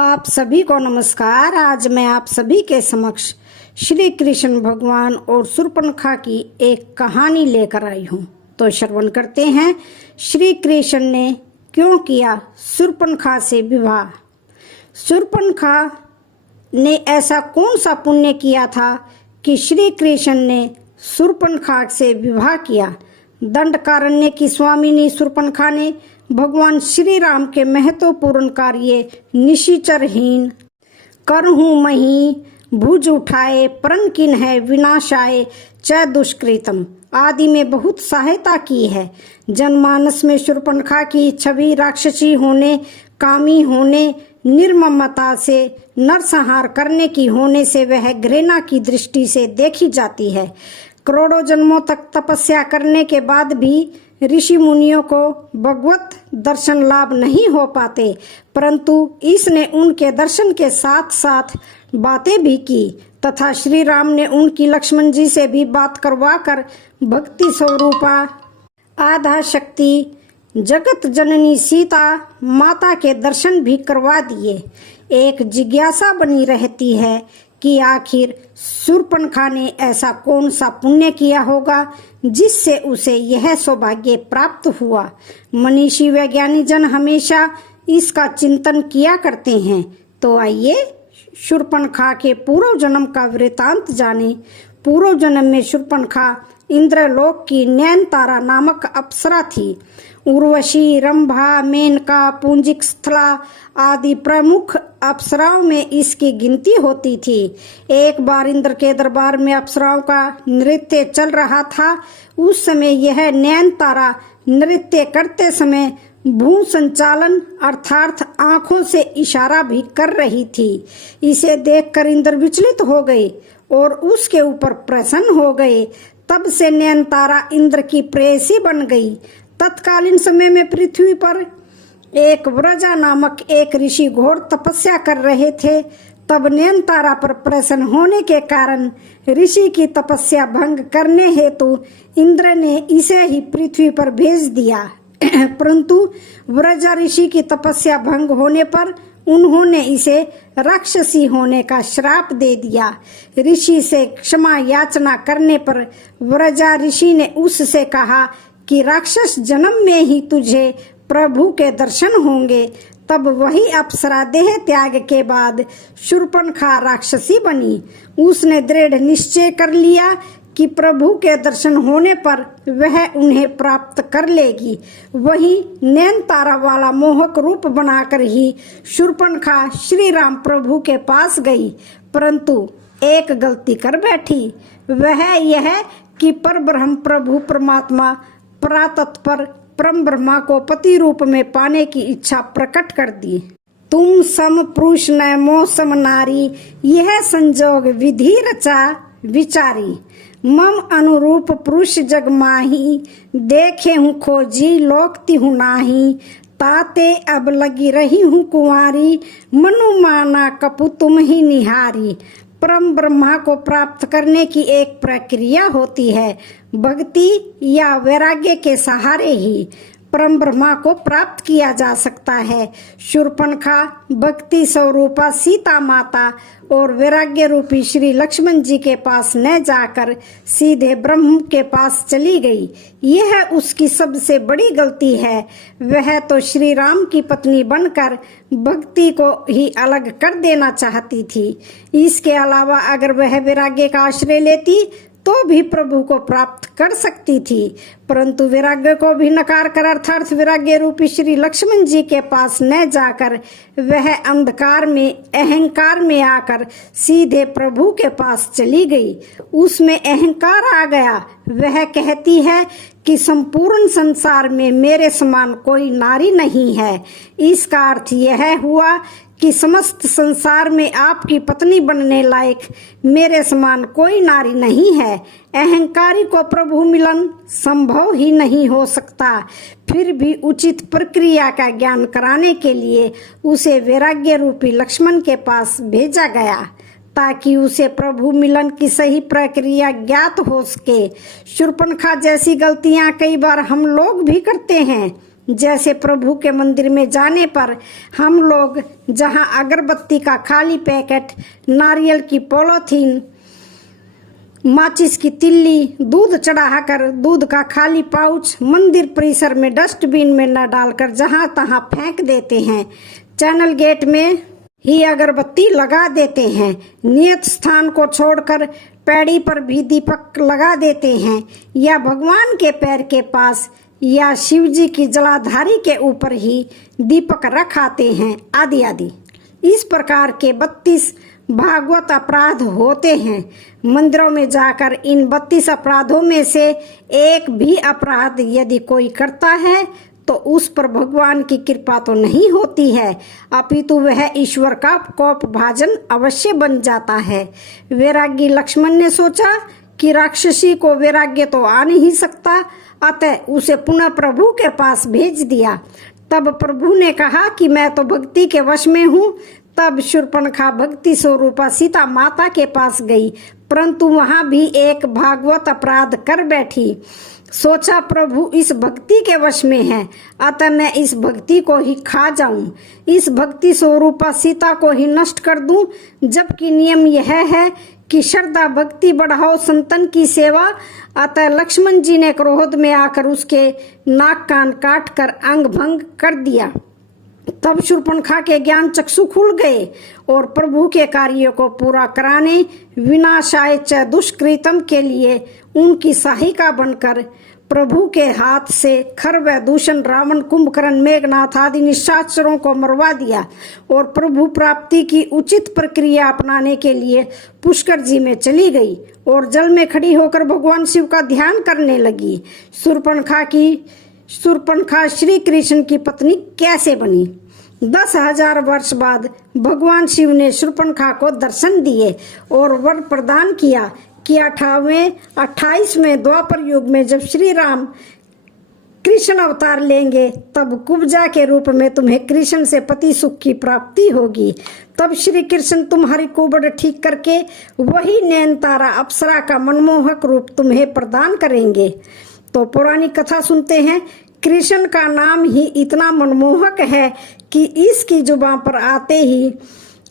आप सभी को नमस्कार। आज मैं आप सभी के समक्ष श्री कृष्ण भगवान और शूर्पणखा की एक कहानी लेकर आई हूँ। तो श्रवण करते हैं। श्री कृष्ण ने क्यों किया शूर्पणखा से विवाह। शूर्पणखा ने ऐसा कौन सा पुण्य किया था कि श्री कृष्ण ने शूर्पणखा से विवाह किया। दंडकारण्य की स्वामिनी शूर्पणखा ने भगवान श्री राम के महत्वपूर्ण कार्य निशिचरहीन करहूँ मही भुज उठाए प्रण किन है विनाशाय च दुष्कृतम आदि में बहुत सहायता की है। जनमानस में शूर्पणखा की छवि राक्षसी होने, कामी होने, निर्ममता से नरसंहार करने की होने से वह घृणा की दृष्टि से देखी जाती है। करोड़ों जन्मों तक तपस्या करने के बाद भी ऋषि मुनियों को भगवत दर्शन लाभ नहीं हो पाते, परंतु इसने उनके दर्शन के साथ साथ बातें भी की तथा श्री राम ने उनकी लक्ष्मण जी से भी बात करवाकर भक्ति स्वरूपा आधा शक्ति जगत जननी सीता माता के दर्शन भी करवा दिए। एक जिज्ञासा बनी रहती है कि आखिर शूर्पणखा ने ऐसा कौन सा पुण्य किया होगा जिससे उसे यह सौभाग्य प्राप्त हुआ। मनीषी वैज्ञानिक जन हमेशा इसका चिंतन किया करते हैं। तो आइए शूर्पणखा के पूर्व जन्म का वृतांत जाने। पूर्व जन्म में शूर्पणखा इंद्रलोक की नयनतारा नामक अप्सरा थी। उर्वशी, रंभा, मेनका, पुंजिक स्थला आदि प्रमुख अप्सराओं में इसकी गिनती होती थी। एक बार इंद्र के दरबार में अप्सराओं का नृत्य चल रहा था। उस समय यह नयनतारा नृत्य करते समय भू संचालन अर्थात आंखों से इशारा भी कर रही थी। इसे देखकर इंद्र विचलित हो गए और उसके ऊपर प्रसन्न हो गए। तब से नयनतारा इंद्र की प्रेयसी बन गई। तत्कालीन समय में पृथ्वी पर एक व्रजा नामक एक ऋषि घोर तपस्या कर रहे थे। तब नयनतारा पर प्रसन्न होने के कारण ऋषि की तपस्या भंग करने हेतु इंद्र ने इसे ही पृथ्वी पर भेज दिया। परंतु व्रजा ऋषि की तपस्या भंग होने पर उन्होंने इसे राक्षसी होने का श्राप दे दिया। ऋषि से क्षमा याचना करने पर व्रजा ऋषि ने उससे कहा कि राक्षस जन्म में ही तुझे प्रभु के दर्शन होंगे। तब वही अप्सरा देह त्याग के बाद शूर्पणखा राक्षसी बनी। उसने दृढ़ निश्चय कर लिया कि प्रभु के दर्शन होने पर वह उन्हें प्राप्त कर लेगी। वही नयनतारा वाला मोहक रूप बनाकर ही शूर्पणखा श्री राम प्रभु के पास गई, परंतु एक गलती कर बैठी। वह यह कि परब्रह्म प्रभु परमात्मा परातत्पर परम ब्रह्मा को पति रूप में पाने की इच्छा प्रकट कर दी। तुम सम पुरुष न मोह सम नारी, यह संजोग विधि रचा विचारी। मम अनुरूप पुरुष जग माही, देखे हूँ खोजी लोकती हूँ नाही। ताते अब लगी रही हूँ कुंवारी, मनु माना कपु तुम ही निहारी। परम ब्रह्मा को प्राप्त करने की एक प्रक्रिया होती है। भक्ति या वैराग्य के सहारे ही परम ब्रह्मा को प्राप्त किया जा सकता है। शूर्पणखा भक्ति स्वरूपा सीता माता और वैराग्य रूपी श्री लक्ष्मण जी के पास न जाकर सीधे ब्रह्म के पास चली गई। यह उसकी सबसे बड़ी गलती है। वह तो श्री राम की पत्नी बनकर भक्ति को ही अलग कर देना चाहती थी। इसके अलावा अगर वह वैराग्य का आश्रय लेती तो भी प्रभु को प्राप्त कर सकती थी, परंतु वैराग्य को भी नकार कर अर्थात वैराग्य रूपी श्री लक्ष्मण जी के पास न जाकर वह अंधकार में अहंकार में आकर सीधे प्रभु के पास चली गई। उसमें अहंकार आ गया। वह कहती है कि संपूर्ण संसार में मेरे समान कोई नारी नहीं है। इसका अर्थ यह हुआ कि समस्त संसार में आपकी पत्नी बनने लायक मेरे समान कोई नारी नहीं है। अहंकारी को प्रभु मिलन संभव ही नहीं हो सकता। फिर भी उचित प्रक्रिया का ज्ञान कराने के लिए उसे वैराग्य रूपी लक्ष्मण के पास भेजा गया ताकि उसे प्रभु मिलन की सही प्रक्रिया ज्ञात हो सके। शूर्पणखा जैसी गलतियां कई बार हम लोग भी करते हैं। जैसे प्रभु के मंदिर में जाने पर हम लोग जहां अगरबत्ती का खाली पैकेट, नारियल की पॉलीथीन, माचिस की तिल्ली, दूध चढ़ाकर दूध का खाली पाउच मंदिर परिसर में डस्टबिन में न डालकर जहां तहां फेंक देते हैं, चैनल गेट में ही अगरबत्ती लगा देते हैं, नियत स्थान को छोड़कर पैड़ी पर भी दीपक लगा देते हैं, या भगवान के पैर के पास या शिव जी की जलाधारी के ऊपर ही दीपक रख आते हैं, आदि आदि। इस प्रकार के 32 भागवत अपराध होते हैं। मंदिरों में जाकर इन 32 अपराधों में से एक भी अपराध यदि कोई करता है तो उस पर भगवान की कृपा तो नहीं होती है, अपितु वह ईश्वर का कोप भाजन अवश्य बन जाता है। वैरागी लक्ष्मण ने सोचा कि राक्षसी को वैराग्य तो आ नहीं सकता, अतः उसे पुनः प्रभु के पास भेज दिया। तब प्रभु ने कहा कि मैं तो भक्ति के वश में हूँ। तब शूर्पणखा भक्ति स्वरूपा सीता माता के पास गई, परंतु वहां भी एक भागवत अपराध कर बैठी। सोचा प्रभु इस भक्ति के वश में है, अतः मैं इस भक्ति को ही खा जाऊं, इस भक्ति स्वरूपा सीता को ही नष्ट कर दूं, जबकि नियम यह है कि श्रद्धा भक्ति बढ़ाओ संतन की सेवा। अतः लक्ष्मण जी ने क्रोध में आकर उसके नाक कान काट कर अंग भंग कर दिया। तब शूर्पणखा के ज्ञान चक्षु खुल गए और प्रभु के कार्यों को पूरा कराने विनाशाय च दुष्कृतम के लिए उनकी सहायिका बनकर प्रभु के हाथ से खर दूषण रावण, कुंभकर्ण, मेघनाथ आदि निशाचरों को मरवा दिया और प्रभु प्राप्ति की उचित प्रक्रिया अपनाने के लिए पुष्कर जी में चली गई और जल में खड़ी होकर भगवान शिव का ध्यान करने लगी। शूर्पणखा श्री कृष्ण की पत्नी कैसे बनी? 10,000 वर्ष बाद भगवान शिव ने शूर्पणखा को दर्शन दिए और वर प्रदान किया कि 28वें द्वापर युग में जब श्री राम कृष्ण अवतार लेंगे तब कुब्जा के रूप में तुम्हें कृष्ण से पति सुख की प्राप्ति होगी। तब श्री कृष्ण तुम्हारी कुबड़ ठीक करके वही नैनतारा अप्सरा का मनमोहक रूप तुम्हें प्रदान करेंगे। तो पौराणिक कथा सुनते हैं। कृष्ण का नाम ही इतना मनमोहक है कि इसकी जुबान पर आते ही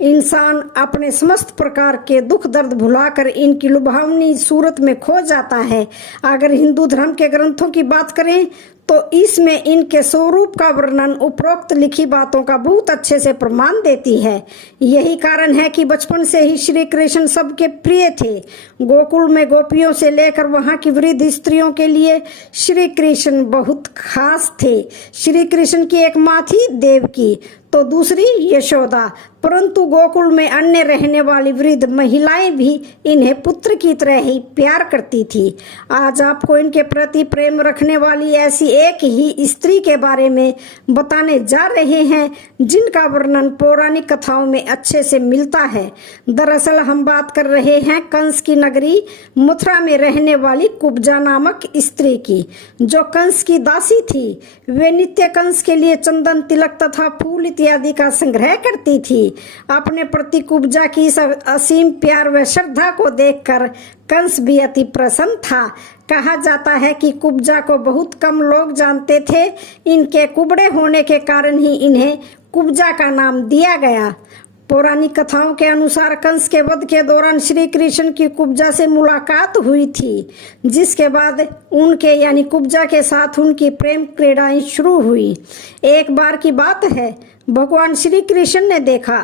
इंसान अपने समस्त प्रकार के दुख दर्द भुलाकर इनकी लुभावनी सूरत में खो जाता है। अगर हिंदू धर्म के ग्रंथों की बात करें तो इसमें इनके स्वरूप का वर्णन उपरोक्त लिखी बातों का बहुत अच्छे से प्रमाण देती है। यही कारण है कि बचपन से ही श्री कृष्ण सबके प्रिय थे। गोकुल में गोपियों से लेकर वहां की वृद्ध स्त्रियों के लिए श्री कृष्ण बहुत खास थे। श्री कृष्ण की एक माँ थी देवकी तो दूसरी यशोदा, परंतु गोकुल में अन्य रहने वाली वृद्ध महिलाएं भी इन्हें पुत्र की तरह ही प्यार करती थी। आज आपको इनके प्रति प्रेम रखने वाली ऐसी एक ही स्त्री के बारे में बताने जा रहे हैं जिनका वर्णन पौराणिक कथाओं में अच्छे से मिलता है। दरअसल हम बात कर रहे हैं कंस की नगरी मथुरा में रहने वाली कुब्जा नामक स्त्री की, जो कंस की दासी थी। वे नित्य कंस के लिए चंदन, तिलक तथा फूल इत्यादि का संग्रह करती थी। अपने प्रति कुब्जा की इस असीम प्यार व श्रद्धा को देखकर कंस भी अति प्रसन्न था। कहा जाता है कि कुब्जा को बहुत कम लोग जानते थे। इनके कुबड़े होने के कारण ही इन्हें कुब्जा का नाम दिया गया। पौराणिक कथाओं के अनुसार कंस के वध के दौरान श्री कृष्ण की कुब्जा से मुलाकात हुई थी, जिसके बाद उनके यानी कुब्जा के साथ उनकी प्रेम क्रीड़ाएं शुरू हुई। एक बार की बात है, भगवान श्री कृष्ण ने देखा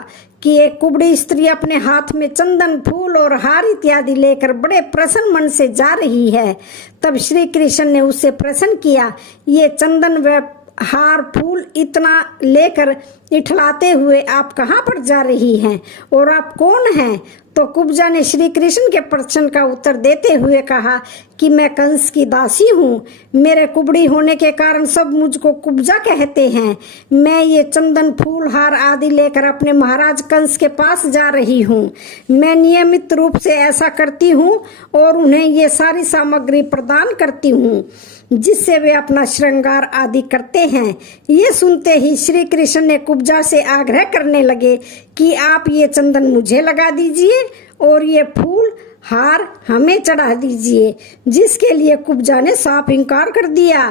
कि एक कुबड़ी स्त्री अपने हाथ में चंदन, फूल और हार इत्यादि लेकर बड़े प्रसन्न मन से जा रही है। तब श्री कृष्ण ने उससे प्रश्न किया, ये चंदन व हार फूल इतना लेकर इठलाते हुए आप कहाँ पर जा रही हैं और आप कौन हैं? तो कुब्जा ने श्री कृष्ण के प्रश्न का उत्तर देते हुए कहा कि मैं कंस की दासी हूँ। मेरे कुबड़ी होने के कारण सब मुझको कुब्जा कहते हैं। मैं ये चंदन, फूल, हार आदि लेकर अपने महाराज कंस के पास जा रही हूँ। मैं नियमित रूप से ऐसा करती हूँ और उन्हें ये सारी सामग्री प्रदान करती हूँ जिससे वे अपना श्रृंगार आदि करते हैं। ये सुनते ही श्री कृष्ण ने कुब्जा से आग्रह करने लगे कि आप ये चंदन मुझे लगा दीजिए और ये फूल हार हमें चढ़ा दीजिए, जिसके लिए कुब्जा ने साफ इनकार कर दिया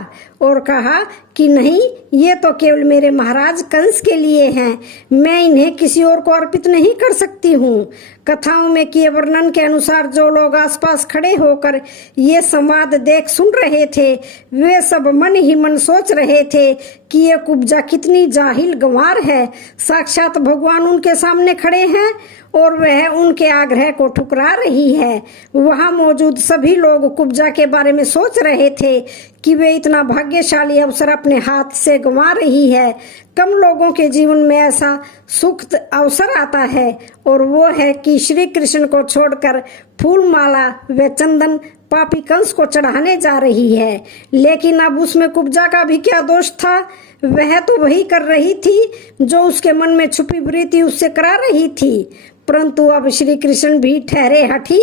और कहा कि नहीं, ये तो केवल मेरे महाराज कंस के लिए हैं, मैं इन्हें किसी और को अर्पित नहीं कर सकती हूँ। कथाओं में किए वर्णन के अनुसार जो लोग आसपास खड़े होकर ये संवाद देख सुन रहे थे, वे सब मन ही मन सोच रहे थे कि ये कुब्जा कितनी जाहिल गंवार है। साक्षात भगवान उनके सामने खड़े हैं और वह उनके आग्रह को ठुकरा रही है। वहां मौजूद सभी लोग कुब्जा के बारे में सोच रहे थे कि वे इतना भाग्यशाली अवसर अपने हाथ से गंवा रही है। कम लोगों के जीवन में ऐसा सुखद अवसर आता है और वो है कि श्री कृष्ण को छोड़कर फूल माला व चंदन पापी कंस को चढ़ाने जा रही है। लेकिन अब उसमें कुब्जा का भी क्या दोष था? वह तो वही कर रही थी जो उसके मन में छुपी वृत्ति उससे करा रही थी। परंतु अब श्री कृष्ण भी ठहरे हठी,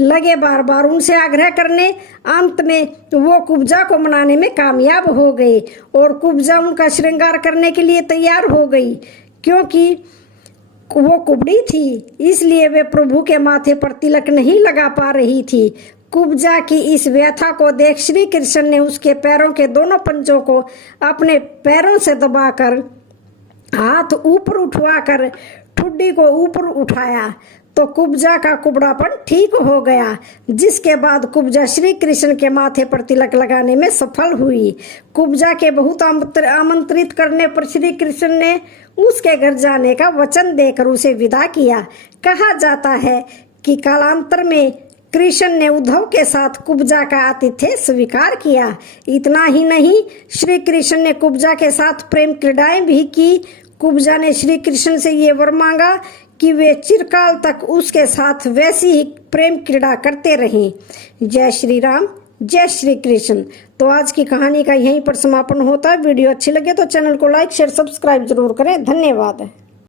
लगे बार बार उनसे आग्रह करने। अंत में वो कुब्जा को मनाने में कामयाब हो गए और कुब्जा उनका श्रृंगार करने के लिए तैयार हो गई। क्योंकि वो कुबड़ी थी, इसलिए वे प्रभु के माथे पर तिलक नहीं लगा पा रही थी। कुब्जा की इस व्यथा को देख श्री कृष्ण ने उसके पैरों के दोनों पंजों को अपने पैरों से दबाकर हाथ ऊपर उठवाकर ठुड्डी को ऊपर उठाया तो कुब्जा का कुबड़ापन ठीक हो गया, जिसके बाद कुब्जा श्री कृष्ण के माथे पर तिलक लगाने में सफल हुई। कुब्जा के बहुत आमंत्रित करने पर श्री कृष्ण ने उसके घर जाने का वचन देकर उसे विदा किया। कहा जाता है कि कालांतर में कृष्ण ने उद्धव के साथ कुब्जा का आतिथ्य स्वीकार किया। इतना ही नहीं, श्री कृष्ण ने कुब्जा के साथ प्रेम क्रीड़ाएं भी की। कुब्जा ने श्री कृष्ण से ये वर मांगा कि वे चिरकाल तक उसके साथ वैसी ही प्रेम क्रीड़ा करते रहें। जय श्री राम, जय श्री कृष्ण। तो आज की कहानी का यहीं पर समापन होता है। वीडियो अच्छी लगे तो चैनल को लाइक शेयर सब्सक्राइब जरूर करें। धन्यवाद।